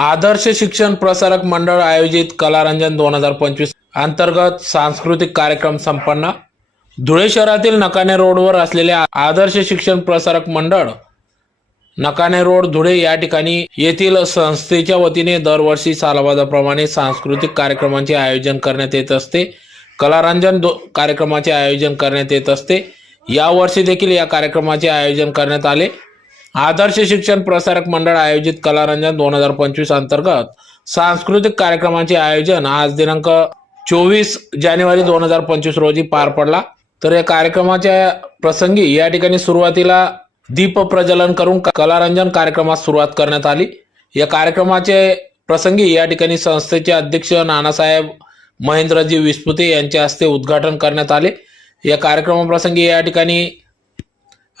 आदर्श शिक्षण प्रसारक मंडळ आयोजित कलारंजन दोन हजार पंचवीस अंतर्गत सांस्कृतिक कार्यक्रम संपन्न. धुळे शहरातील नकाने रोडवर असलेले आदर्श शिक्षण प्रसारक मंडळ नकाने रोड धुळे या ठिकाणी येथील संस्थेच्या वतीने दरवर्षी सालाबादाप्रमाणे सांस्कृतिक कार्यक्रमांचे आयोजन करण्यात येत असते. कलारंजन दो कार्यक्रमाचे आयोजन करण्यात येत असते. यावर्षी देखील या कार्यक्रमाचे आयोजन करण्यात आले. आदर्श शिक्षण प्रसारक मंडळ आयोजित कलारंजन दोन हजार पंचवीस अंतर्गत सांस्कृतिक कार्यक्रमाचे आयोजन आज दिनांक चोवीस जानेवारी दोन हजार पंचवीस रोजी पार पडला. तर या कार्यक्रमाच्या प्रसंगी या ठिकाणी सुरुवातीला दीप प्रज्वलन करून कलारंजन कार्यक्रमास सुरुवात करण्यात आली. या कार्यक्रमाचे प्रसंगी या ठिकाणी संस्थेचे अध्यक्ष नानासाहेब महेंद्रजी विस्पुते यांच्या हस्ते उद्घाटन करण्यात आले. या कार्यक्रमाप्रसंगी या ठिकाणी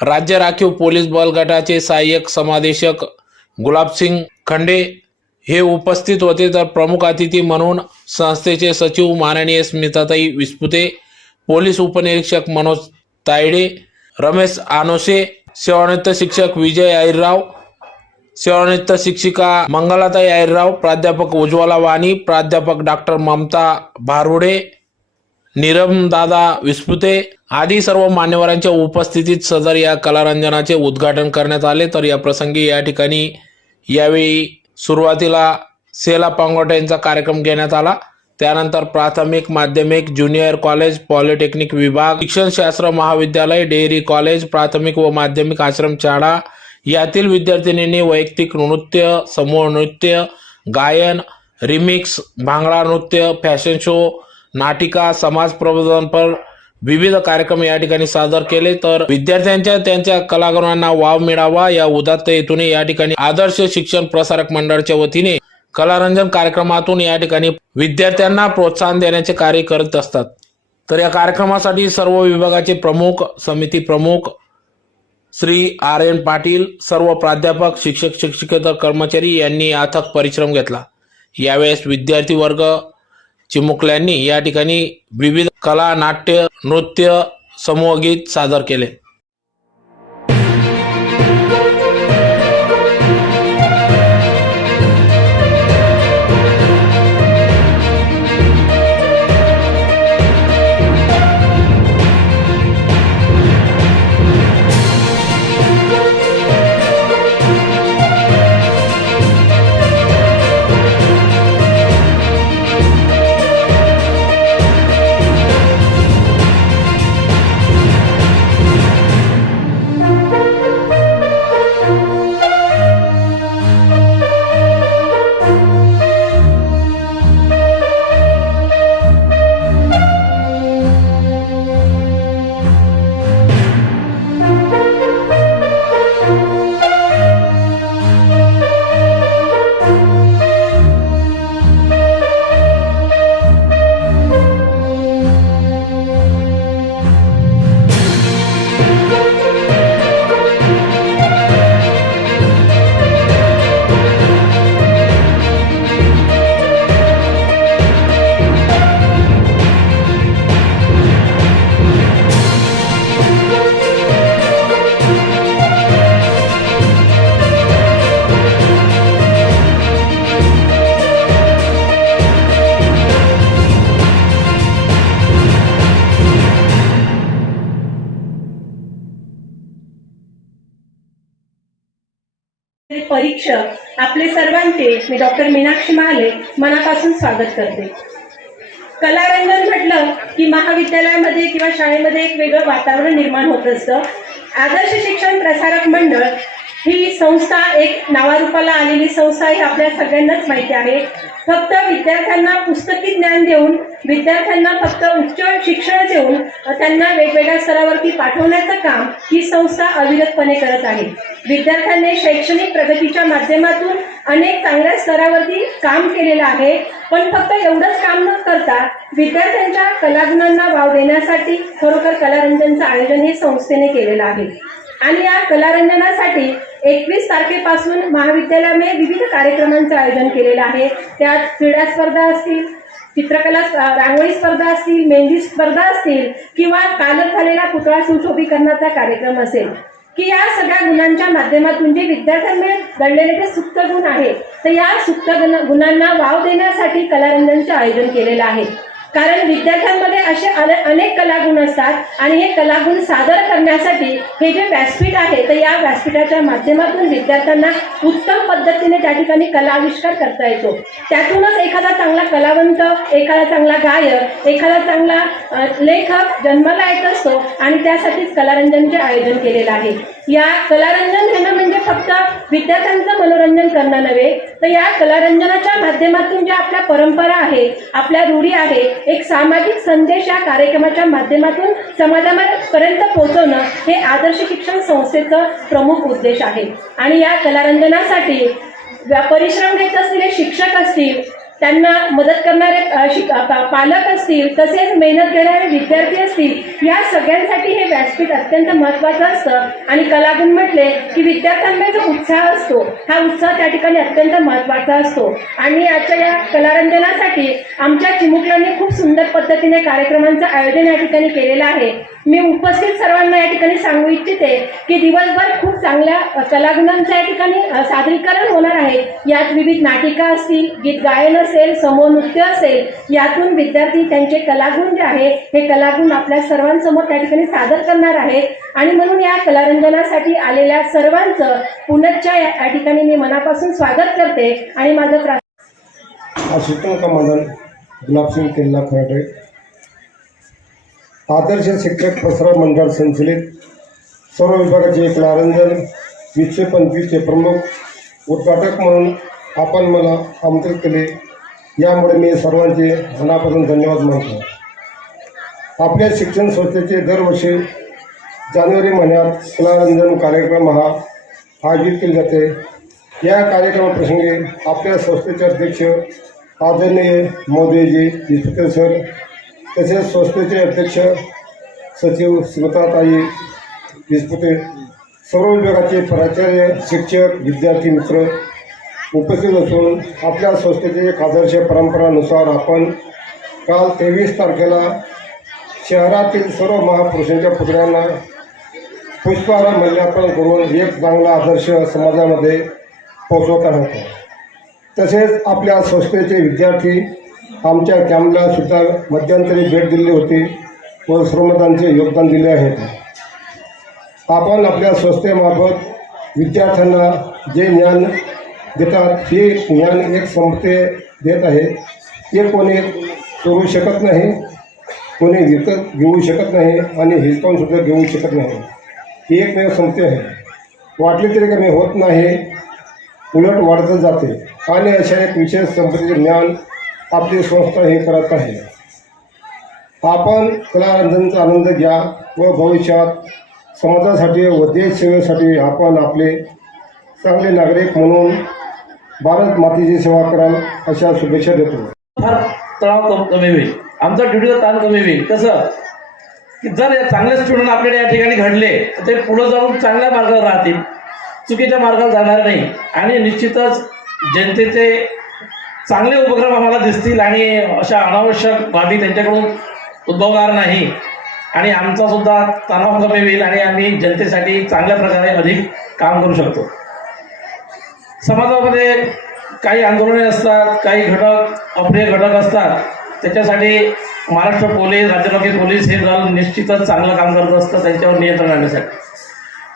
राज्य राखीव पोलीस बल गटाचे सहाय्यक समादेशक गुलाबसिंग खंडे हे उपस्थित होते तर प्रमुख अतिथी म्हणून संस्थेचे सचिव माननीय स्मिताताई विस्पुते पोलीस उपनिरीक्षक मनोज तायडे रमेश आनोसे सेवानिवृत्त शिक्षक विजय आईरराव सेवानिवृत्त शिक्षिका मंगलाताई आईरराव प्राध्यापक उज्ज्वला वाणी प्राध्यापक डॉक्टर ममता भारुडे दादा विस्पुते आदी सर्व मान्यवरांच्या उपस्थितीत सदर या कलारंजनाचे उद्घाटन करण्यात आले. तर या प्रसंगी या ठिकाणी यावेळी सुरुवातीला सेला पांगोटे यांचा कार्यक्रम घेण्यात आला. त्यानंतर प्राथमिक माध्यमिक ज्युनियर कॉलेज पॉलिटेक्निक विभाग शिक्षणशास्त्र महाविद्यालय डेअरी कॉलेज प्राथमिक व माध्यमिक आश्रम शाळा. यातील विद्यार्थिनींनी वैयक्तिक नृत्य समूह नृत्य गायन रिमिक्स भांगडा नृत्य फॅशन शो नाटिका समाज प्रबोधनपर विविध कार्यक्रम या ठिकाणी सादर केले. तर विद्यार्थ्यांच्या त्यांच्या कलागुणांना वाव मिळावा या उदात्त हेतूने या ठिकाणी आदर्श शिक्षण प्रसारक मंडळाच्या वतीने कलारंजन कार्यक्रमातून या ठिकाणी विद्यार्थ्यांना प्रोत्साहन देण्याचे कार्य करत असतात. तर या कार्यक्रमासाठी सर्व विभागाचे प्रमुख समिती प्रमुख श्री आर एन पाटील सर्व प्राध्यापक शिक्षक शिक्षकेतर कर्मचारी यांनी अथक परिश्रम घेतला. यावेळेस विद्यार्थी वर्ग चिमुकल्यांनी या ठिकाणी विविध कला नाट्य नृत्य समूहगीत सादर केले. परीक्षक आपले सर्वांचे मी डॉक्टर मीनाक्षी महाले मनापासून स्वागत करते. कलारंगण म्हटलं की महाविद्यालयामध्ये किंवा शाळेमध्ये एक वेगळं वातावरण निर्माण होत असतं. आदर्श शिक्षण प्रसारक मंडळ ही संस्था एक नावारूपाला आलेली संस्था ही आपल्या सगळ्यांनाच माहिती आहे. फक्त विद्यार्थ्यांना पुस्तकी ज्ञान देऊन विद्यार्थ्यांना फक्त उच्च शिक्षण देऊन त्यांना वेगवेगळ्या स्तरावरती पाठवण्याचं काम ही संस्था अविरतपणे करत आहे. विद्यार्थ्यांनी शैक्षणिक प्रगतीच्या माध्यमातून अनेक चांगल्या स्तरावरती काम केलेलं आहे पण फक्त एवढंच काम न करता विद्यार्थ्यांच्या कलागुणांना वाव देण्यासाठी खरोखर कलारंजनचं आयोजन हे संस्थेने केलेलं आहे. आणि या कलारंजनासाठी एकवीस तारखेपासून महाविद्यालयामध्ये विविध कार्यक्रमांचं आयोजन केलेलं आहे. त्यात क्रीडा स्पर्धा असतील चित्रकला स्प- रांगोळी स्पर्धा असतील मेहंदी स्पर्धा असतील किंवा कालच झालेला पुतळा सुशोभीकरणाचा कार्यक्रम असेल. की या सगळ्या गुणांच्या माध्यमातून जे विद्यार्थ्यांमध्ये दडलेले ते सुप्त गुण आहे तर या सुप्त गुणांना वाव देण्यासाठी कलारंजनचे आयोजन केलेलं आहे. कारण विद्यार्थ्यांमध्ये असे अनेक कलागुण असतात आणि हे कलागुण सादर करण्यासाठी हे जे व्यासपीठ आहे तर या व्यासपीठाच्या माध्यमातून विद्यार्थ्यांना उत्तम पद्धतीने त्या ठिकाणी कला आविष्कार करता येतो. त्यातूनच एखादा चांगला कलावंत एखादा चांगला गायक एखादा चांगला लेखक जन्माला येत असतो आणि त्यासाठीच कलारंजनचे आयोजन केलेलं आहे. या कलारंजन घेणं म्हणजे फक्त विद्यार्थ्यांचं मनोरंजन करणं नव्हे तर या कलारंजनाच्या माध्यमातून ज्या आपल्या परंपरा आहे आपल्या रूढी आहे एक सामाजिक संदेश या कार्यक्रमाच्या माध्यमातून समाजापर्यंत पोहोचवणं हे आदर्श शिक्षण संस्थेचं प्रमुख उद्देश आहे. आणि या कलारंजनासाठी व्या- परिश्रम घेत असलेले शिक्षक असतील त्यांना मदत करणारे शिक- पालक असतील तसेच मेहनत घेणारे विद्यार्थी असतील या सगळ्यांसाठी हे व्यासपीठ अत्यंत महत्त्वाचं असतं. आणि कलागुण म्हटले की विद्यार्थ्यांचा जो उत्साह असतो हा उत्साह त्या ठिकाणी अत्यंत महत्त्वाचा असतो. आणि आजच्या या कलारंजनासाठी आमच्या चिमुकल्यांनी खूप सुंदर पद्धतीने कार्यक्रमांचं आयोजन या ठिकाणी केलेलं आहे. मी उपस्थित सर्वांना या ठिकाणी सांगू इच्छिते की दिवसभर खूप चांगल्या कलागुणांचं या ठिकाणी सादरीकरण होणार आहे. यात विविध नाटिका असतील गीत गायन असेल समूह नृत्य असेल यातून विद्यार्थी त्यांचे कलागुण जे आहे हे कलागुण आपल्या सर्वांसमोर त्या ठिकाणी सादर करणार आहेत. आणि म्हणून या कलारंजनासाठी आलेल्या सर्वांचं पुनश्च या ठिकाणी मी मनापासून स्वागत करते. आणि माझं प्रा असिस्टंट कमांडर गुलाबसिंग किल्ला खराटे आदर्श शिक्षक प्रसारण मंडळ संचलित. सर्व विभागाचे एक नारंजन वीसशे पंचवीसचे प्रमुख उद्घाटक म्हणून आपण मला आमंत्रित केले. यामुळे मी सर्वांचे मनापासून धन्यवाद मानतो. आपल्या शिक्षण संस्थेचे दरवर्षी जानेवारी महिन्यात कलारंजन कार्यक्रम हा आयोजित केले जाते. या कार्यक्रमाप्रसंगी आपल्या संस्थेचे अध्यक्ष आदरणीय मोदीजी डिस्पुते सर तसेच संस्थेचे अध्यक्ष सचिव स्मृताताई विस्पुते सर्व विभागाचे प्राचार्य शिक्षक विद्यार्थी मित्र उपस्थित असून आपल्या संस्थेचे एक आदर्श परंपरानुसार आपण काल तेवीस तारखेला शहरातील सर्व महापुरुषांच्या पुतळ्यांना पुष्पहार मल्यार्पण करून एक चांगला आदर्श समाजामध्ये पोचवत आहोत. तसेच आपल्या संस्थेचे विद्यार्थी आमच्या कॅम्पला सुद्धा मध्यंतरी भेट दिली होती व श्रमदानचे योगदान दिले आहे. आपण आपल्या संस्थेमार्फत विद्यार्थ्यांना जे ज्ञान देतात हे ज्ञान एक संस्थे देत आहे. ते कोणी करू शकत नाही कोणी विकत घेऊ शकत नाही आणि हिस्कॉनसुद्धा घेऊ शकत नाही. ही एकमेव संस्थे आहे. वाटली तरी कमी होत नाही उलट वाढतच जाते. आणि अशा एक विशेष संपत्तीचे ज्ञान आपली संस्था हे करत आहे. आपण कलारंजनचा आनंद घ्या व भविष्यात समाजासाठी व देश सेवेसाठी आपण आपले चांगले नागरिक म्हणून भारत मातेची सेवा कराल अशा शुभेच्छा देतो. फार तणाव कम कमी होईल. आमचा ड्युटीचा ताण कमी होईल. कसं? की जर या चांगले स्टुडंट आपल्याला या ठिकाणी घडले तर ते पुढे जाऊन चांगल्या मार्गावर राहतील. चुकीच्या मार्गावर जाणार नाही. आणि निश्चितच जनतेचे चांगले उपक्रम आम्हाला दिसतील आणि अशा अनावश्यक बाबी त्यांच्याकडून उद्भवणार नाही. आणि आमचा सुद्धा तणाव कमी होईल आणि आम्ही जनतेसाठी चांगल्या प्रकारे अधिक काम करू शकतो. समाजामध्ये काही आंदोलने असतात काही घटक अप्रिय घटक असतात. त्याच्यासाठी महाराष्ट्र पोलीस राज्यरोखी पोलीस हे दल निश्चितच चांगलं काम करत असतं त्यांच्यावर नियंत्रण आणण्यासाठी.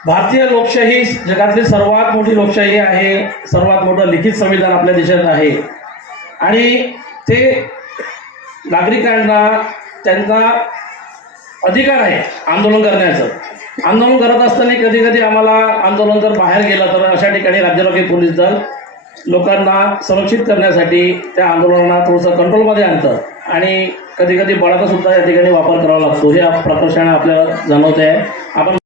भारतीय लोकशाही जगातली सर्वात मोठी लोकशाही आहे सर्वात मोठं लिखित संविधान आपल्या देशात आहे. आणि ते नागरिकांना त्यांचा अधिकार आहे आंदोलन करण्याचं. आंदोलन करत असताना कधी कधी आम्हाला आंदोलन जर बाहेर गेलं तर अशा ठिकाणी राज्यरोखी पोलीस दल लोकांना संरक्षित करण्यासाठी त्या आंदोलनाला थोडंसं कंट्रोलमध्ये आणतं. आणि कधी कधी बळाचा सुद्धा या ठिकाणी वापर करावा लागतो. हे प्रकर्षाने आपल्याला जाणवते आहे आपण